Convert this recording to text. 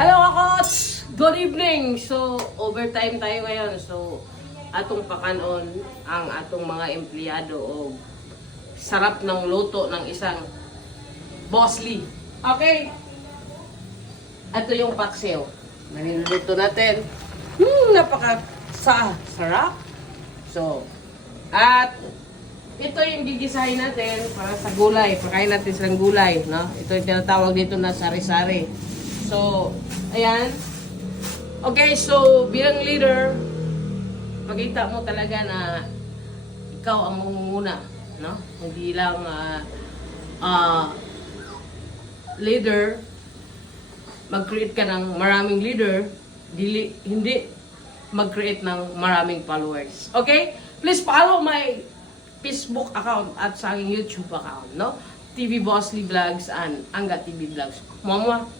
Hello Coach! Good evening! So, overtime tayo ngayon. So, atong pakanon ang atong mga empleyado o sarap ng luto ng isang bossly. Okay? Ito yung paksiw. Niluluto natin. Napaka-sarap. So, at ito yung gigisahin natin para sa gulay. Pakain natin silang gulay. No? Ito yung tinatawag dito na sari-sari. So, ayan. Okay, so bilang leader, makita mo talaga na ikaw ang mangunguna. No? Hindi lang leader, mag-create ka ng maraming leader, hindi mag-create ng maraming followers. Okay? Please follow my Facebook account at sa aking YouTube account, no? TV Bossly Vlogs and Angga TV Vlogs. Mama.